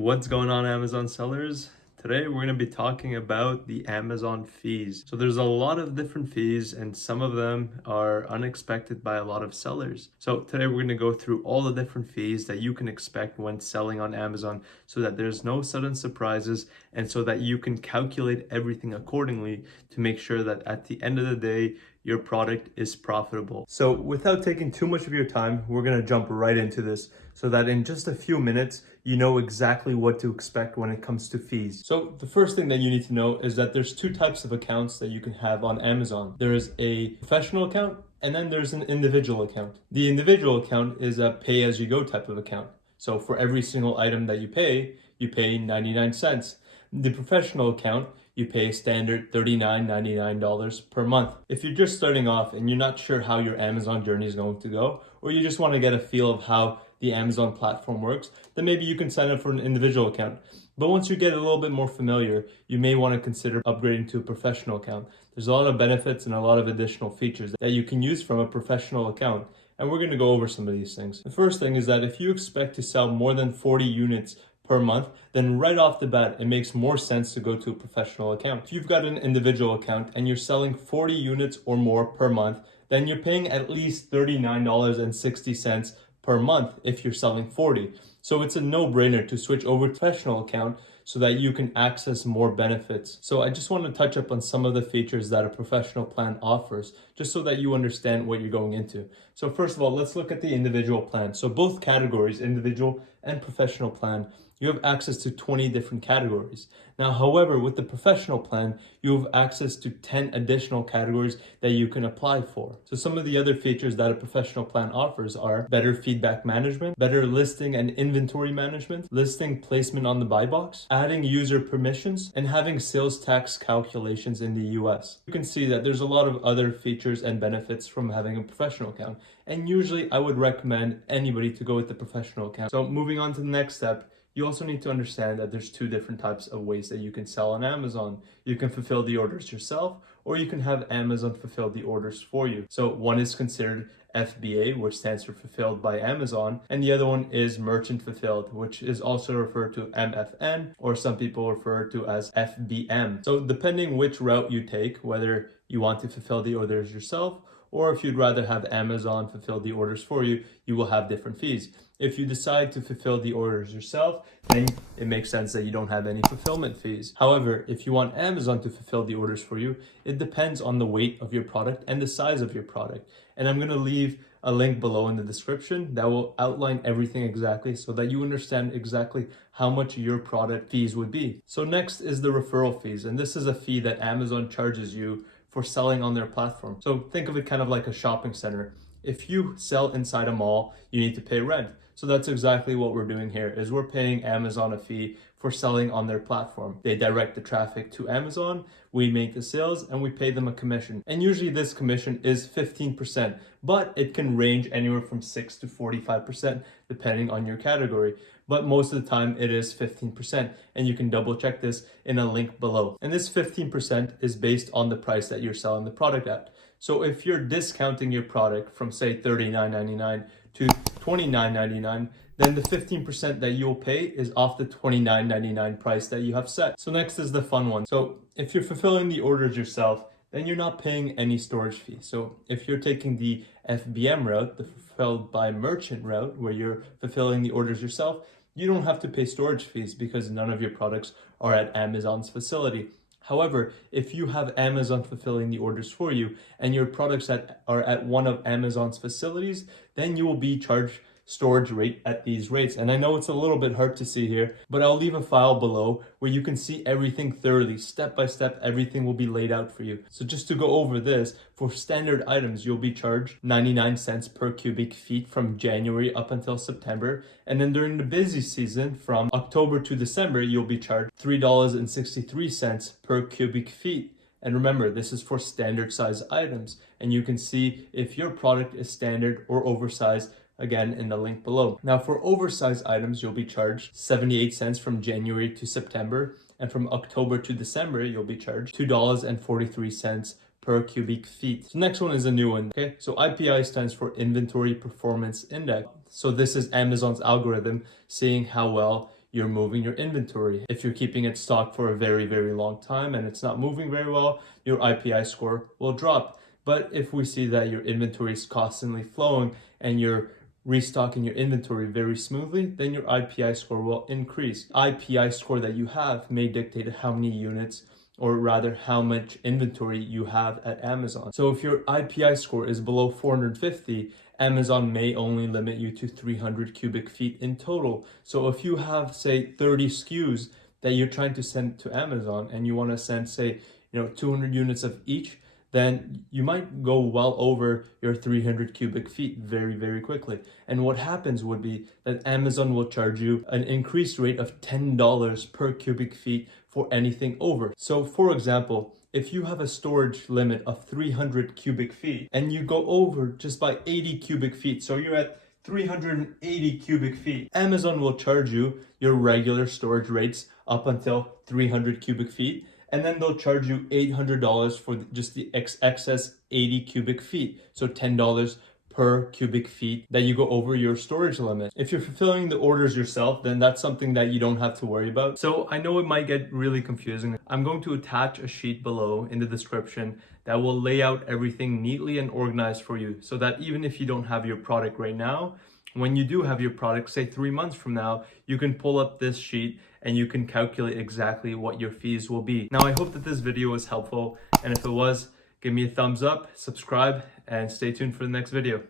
What's going on, Amazon sellers? Today we're going to be talking about the Amazon fees. So there's a lot of different fees and some of them are unexpected by a lot of sellers. So today we're going to go through all the different fees that you can expect when selling on Amazon so that there's no sudden surprises and so that you can calculate everything accordingly to make sure that at the end of the day, your product is profitable. So without taking too much of your time, we're going to jump right into this so that in just a few minutes, you know exactly what to expect when it comes to fees. So the first thing that you need to know is that there's two types of accounts that you can have on Amazon. There is a professional account and then there's an individual account. The individual account is a pay-as-you-go type of account. So for every single item that you pay 99 cents. The professional account, you pay a standard $39.99 per month. If you're just starting off and you're not sure how your Amazon journey is going to go, or you just want to get a feel of how the Amazon platform works, then maybe you can sign up for an individual account. But once you get a little bit more familiar, you may want to consider upgrading to a professional account. There's a lot of benefits and a lot of additional features that you can use from a professional account. And we're going to go over some of these things. The first thing is that if you expect to sell more than 40 units per month, then right off the bat, it makes more sense to go to a professional account. If you've got an individual account and you're selling 40 units or more per month, then you're paying at least $39.60 per month if you're selling 40. So it's a no-brainer to switch over to a professional account so that you can access more benefits. So I just want to touch up on some of the features that a professional plan offers, just so that you understand what you're going into. So first of all, let's look at the individual plan. So both categories, individual and professional plan, you have access to 20 different categories. Now, however, with the professional plan, you have access to 10 additional categories that you can apply for. So some of the other features that a professional plan offers are better feedback management, better listing and inventory management, listing placement on the buy box, adding user permissions, and having sales tax calculations in the US. You can see that there's a lot of other features and benefits from having a professional account. And usually I would recommend anybody to go with the professional account. So moving on to the next step, you also need to understand that there's two different types of ways that you can sell on Amazon. You can fulfill the orders yourself, or you can have Amazon fulfill the orders for you. So one is considered FBA, which stands for Fulfilled by Amazon, and the other one is Merchant Fulfilled, which is also referred to MFN, or some people refer to as FBM. So depending which route you take, whether you want to fulfill the orders yourself, or if you'd rather have Amazon fulfill the orders for you, you will have different fees. If you decide to fulfill the orders yourself, then it makes sense that you don't have any fulfillment fees. However, if you want Amazon to fulfill the orders for you, it depends on the weight of your product and the size of your product. And I'm going to leave a link below in the description that will outline everything exactly so that you understand exactly how much your product fees would be. So next is the referral fees, and this is a fee that Amazon charges you for selling on their platform. So think of it kind of like a shopping center. If you sell inside a mall, you need to pay rent. So that's exactly what we're doing here, is we're paying Amazon a fee for selling on their platform. They direct the traffic to Amazon, we make the sales, and we pay them a commission. And usually this commission is 15%, but it can range anywhere from 6 to 45% depending on your category. But most of the time it is 15%, and you can double check this in a link below. And this 15% is based on the price that you're selling the product at. So if you're discounting your product from say $39.99 to $29.99, then the 15% that you'll pay is off the $29.99 price that you have set. So next is the fun one. So if you're fulfilling the orders yourself, then you're not paying any storage fee. So if you're taking the FBM route, the fulfilled by merchant route, where you're fulfilling the orders yourself, you don't have to pay storage fees because none of your products are at Amazon's facility. However, if you have Amazon fulfilling the orders for you and your products are at one of Amazon's facilities, then you will be charged storage rate at these rates. And I know it's a little bit hard to see here, but I'll leave a file below where you can see everything thoroughly. Step by step, everything will be laid out for you. So just to go over this, for standard items, you'll be charged 99 cents per cubic feet from January up until September. And then during the busy season, from October to December, you'll be charged $3.63 per cubic feet. And remember, this is for standard size items. And you can see if your product is standard or oversized, again in the link below. Now for oversized items, you'll be charged 78 cents from January to September, and from October to December, you'll be charged $2.43 per cubic feet. So next one is a new one, okay? So IPI stands for Inventory Performance Index. So this is Amazon's algorithm seeing how well you're moving your inventory. If you're keeping it stocked for a very, very long time and it's not moving very well, your IPI score will drop. But if we see that your inventory is constantly flowing and you're restocking your inventory very smoothly, then your IPI score will increase. IPI score that you have may dictate how many units, or rather how much inventory you have at Amazon. So if your IPI score is below 450, Amazon may only limit you to 300 cubic feet in total. So if you have, say, 30 SKUs that you're trying to send to Amazon and you want to send, say, 200 units of each, then you might go well over your 300 cubic feet very, very quickly. And what happens would be that Amazon will charge you an increased rate of $10 per cubic feet for anything over. So for example, if you have a storage limit of 300 cubic feet and you go over just by 80 cubic feet, so you're at 380 cubic feet, Amazon will charge you your regular storage rates up until 300 cubic feet, and then they'll charge you $800 for just the excess 80 cubic feet. So $10 per cubic feet that you go over your storage limit. If you're fulfilling the orders yourself, then that's something that you don't have to worry about. So I know it might get really confusing. I'm going to attach a sheet below in the description that will lay out everything neatly and organized for you, so that even if you don't have your product right now, when you do have your product, say 3 months from now, you can pull up this sheet and you can calculate exactly what your fees will be. Now, I hope that this video was helpful, and if it was, give me a thumbs up, subscribe, and stay tuned for the next video.